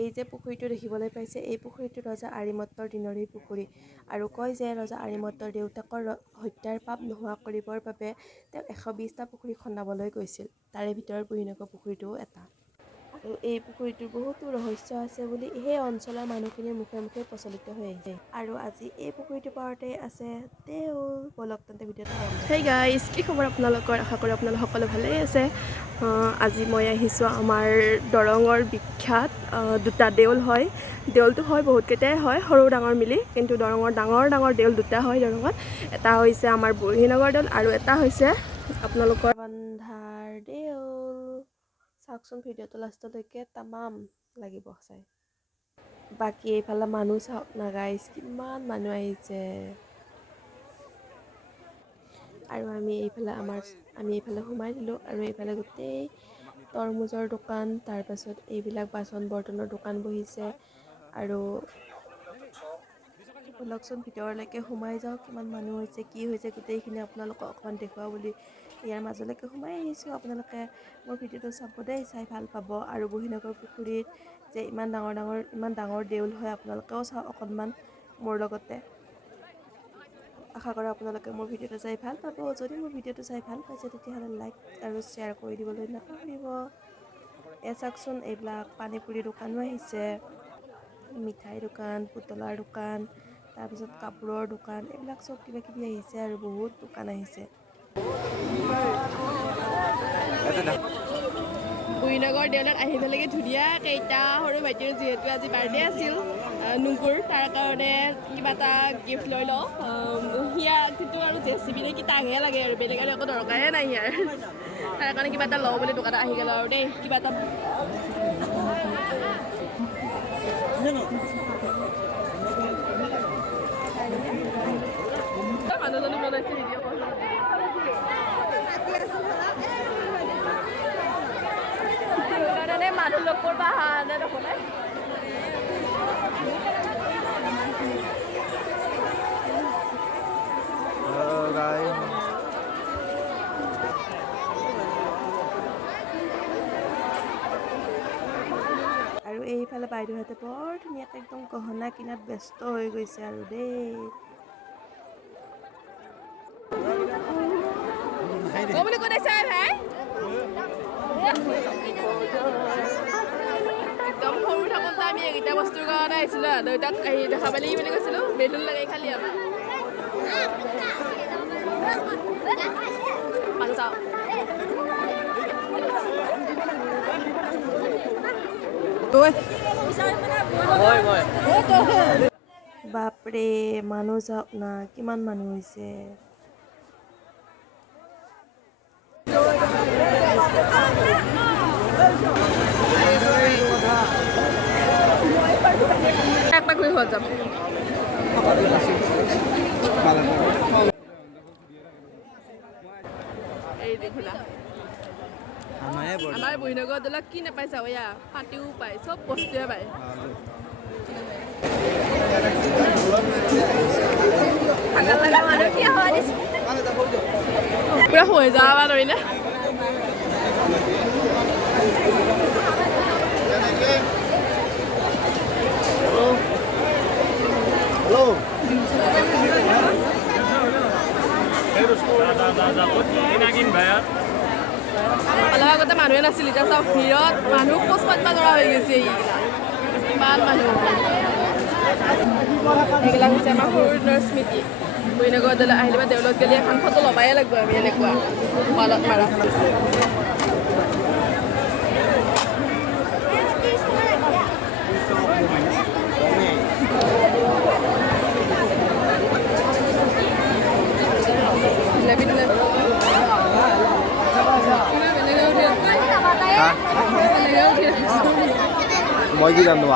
এই যে পুখুৰীটো দেখিবলৈ পাইছে, এই পুখুৰীটো ৰজা আৰিমত্তৰ দিনৰে পুখুৰী। আৰু কয় যে ৰজা আৰিমত্তৰ দেউতাকৰ হত্যাৰ পাপ নোহোৱা কৰিবৰ বাবে তেওঁ 120টা পুখুৰী খন্দাবলৈ গৈছিল। তাৰে ভিতৰত বুঢ়ীনগৰ পুখুৰীটোও এটা। আৰু এই পুখুৰীটোৰ বহুতো ৰহস্য আছে বুলি সেই অঞ্চলৰ মানুহখিনিৰ মুখে মুখে প্ৰচলিত হৈ আহিছে। আৰু আজি এই পুখুৰীটোৰ পাৰতে আছে দেউল। বলক তেন্তে ভিডিঅ'টো আৰম্ভ কৰোঁ। হেই গাইজ, কি খবৰ আপোনালোকৰ? আশা কৰোঁ আপোনালোক সকলো ভালেই আছে। আজি মই আহিছোঁ আমাৰ দৰঙৰ বিখ্যাত দুটা দেউল হয়। দেউলটো হয় বহুতকেইটাই হয়, সৰু ডাঙৰ মিলি, কিন্তু দৰঙৰ ডাঙৰ ডাঙৰ দেউল দুটা হয় দৰঙত। এটা হৈছে আমাৰ বুঢ়ীনগৰ দেউল আৰু এটা হৈছে আপোনালোকৰ বন্ধাৰ দেউল। চাওকচোন ভিডিঅ'টো লাষ্টলৈকে, তামাম লাগিব চাই। বাকী এইফালে মানুহ চাওক না গাইজ, কিমান মানুহ আহিছে। আৰু আমি এইফালে সোমাই দিলোঁ আৰু এইফালে গোটেই তৰমুজৰ দোকান, তাৰপাছত এইবিলাক বাচন বৰ্তনৰ দোকান বহিছে। আৰু বলকচোন ভিতৰলৈকে সোমাই যাওঁ, কিমান মানুহ হৈছে, কি হৈছে গোটেইখিনি আপোনালোকক অকণমান দেখুৱাওঁ বুলি ইয়াৰ মাজলৈকে সোমাই আহিছোঁ। আপোনালোকে মোৰ ভিডিঅ'টো চাব দেই, চাই ভাল পাব। আৰু বুঢ়ীনগৰ পুখুৰীত যে ইমান ডাঙৰ দেউল হয়, আপোনালোকেও চাওক অকণমান মোৰ লগতে। আশা কৰোঁ আপোনালোকে মোৰ ভিডিঅ'টো চাই ভাল পাব। যদি মোৰ ভিডিঅ'টো চাই ভাল পাইছে তেতিয়াহ'লে লাইক আৰু শ্বেয়াৰ কৰি দিবলৈ নাপাহৰিব। চাওকচোন, এইবিলাক পানীপুৰি দোকানো আহিছে, মিঠাই দোকান, পুতলাৰ দোকান, তাৰপিছত কাপোৰৰ দোকান, এইবিলাক চব কিবা কিবি আহিছে আৰু বহুত দোকান আহিছে। বুঢ়ীনগৰ দেউলত আহি পেলাই ধুনীয়া কেইটা সৰু ভাইটিৰ যিহেতু আজি বাৰ্থডে আছিল নুপুৰ, তাৰ কাৰণে কিবা এটা গিফ্ট লৈ লওঁ। সিয়াক কিন্তু আৰু JCB নে কি তাকহে লাগে আৰু বেলেগ আৰু একো দৰকাৰে নাই ইয়াৰ। তাৰ কাৰণে কিবা এটা লওঁ বুলি দোকানত আহি গ'ল আৰু দেই, কিবা এটা মানুহজনী বনাইছে ভিডিঅ' কল। কাৰণে মানুহ লগ কৰিব অহা নাই দেখোন। আৰু এইফালে বাইদেউহঁতে বৰ ধুনীয়াকৈ একদম গহনা কিনাত ব্যস্ত হৈ গৈছে আৰু দেই। একদম সৰু থাকোঁতে আমি এইকেইটা বস্তুৰ কাৰণে আহিছিলোঁ। দেউতাক আহি দেখা পালি বুলি কৈছিলোঁ, বেলুন লাগে খালি আমাৰ মানুহ চাওঁ। বাপৰে, মানুহ চাওক না, কিমান মানুহ হৈছে। একপাক ঘূৰি হ'ল যাম। এই দেখোলা আমাৰ বুঢ়ীনগৰ দৌলত কি নাপাই চাব, এয়া পাতিও পায়, চব বস্তুৱে পায়। পুৰা হৈ যাব ধৰি নে? অলপ আগতে মানুহে নাছিল, এতিয়া চাওক ভিৰত মানুহ খোজ পাতিব নোৱাৰা হৈ গৈছে। ইমান মানুহ, এইবিলাক হৈছে আমাৰ সৰু দিনৰ স্মৃতি। বুঢ়ীনগৰ দৌলত আহিলে বা দেউলত গ'লে এখন ফটো ল'বাই লাগিব আমি, এনেকুৱা ৱালত মাৰা। মই কি জানো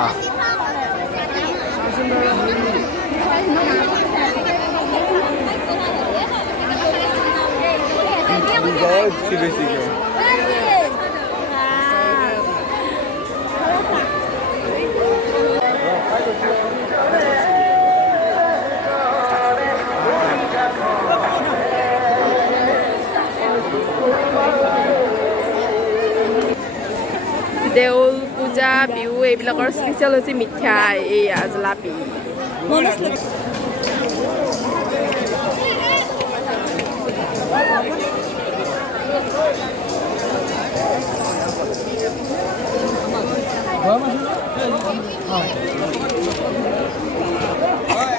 দেউল পূজা বিহু এইবিলাকৰ স্পেচিয়েল হৈছে মিঠাই এইয়া জলাপি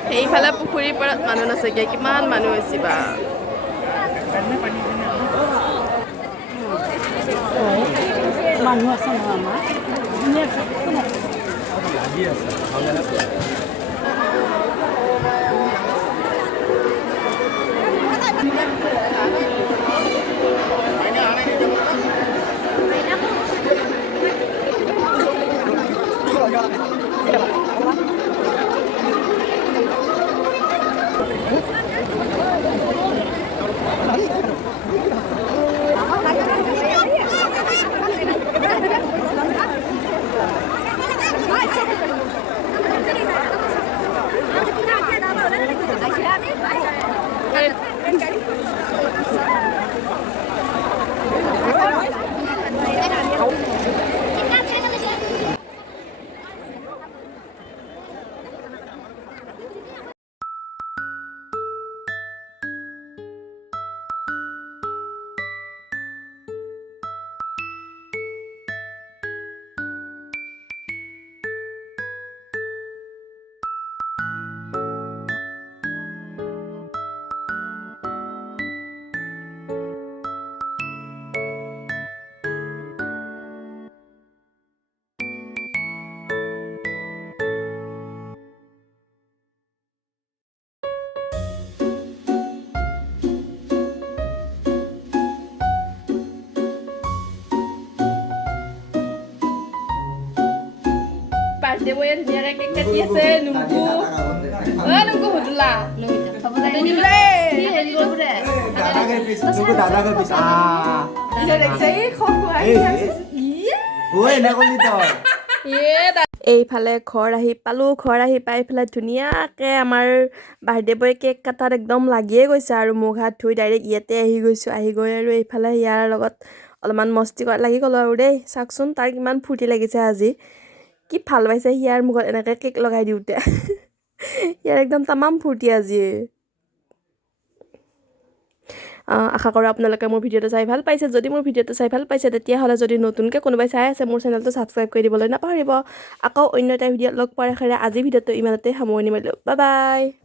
সেইফালে পুখুৰীৰ পাৰত মানুহ নাচাগে কিমান মানুহ হৈছে বা মানুহ আছে নহয় আমাৰ বাৰ্থডে বয়ে ধুনীয়াকৈ কেক কাটি আছে নুংকু নুংকু সুধলা এইফালে ঘৰ আহি পালোঁ ঘৰ আহি পাই পেলাই ধুনীয়াকৈ আমাৰ বাৰ্থডে বয়ে কেক কাটাত একদম লাগিয়ে গৈছে আৰু মুখ হাত ধুই ডাইৰেক্ট ইয়াতে আহি গৈছোঁ আহি গৈ আৰু এইফালে ইয়াৰ লগত অলপমান মস্তি কৰাত লাগি গ'লোঁ আৰু দেই চাওকচোন তাৰ কিমান ফূৰ্তি লাগিছে আজি কি ভাল পাইছে ইয়াৰ মুখত এনেকৈ কেক লগাই দিওঁতে ইয়াৰ একদম তামাম ফূৰ্তি আজি আশা কৰোঁ আপোনালোকে মোৰ ভিডিঅ'টো চাই ভাল পাইছে যদি মোৰ ভিডিঅ'টো চাই ভাল পাইছে তেতিয়াহ'লে যদি নতুনকৈ কোনোবাই চাই আছে মোৰ চেনেলটো ছাবস্ক্ৰাইব কৰি দিবলৈ নাপাহৰিব আকৌ অন্য এটা ভিডিঅ'ত লগ পোৱাৰ আশাৰে আজি ভিডিঅ'টো ইমানতে সামৰণি মাৰিলোঁ বাই বাই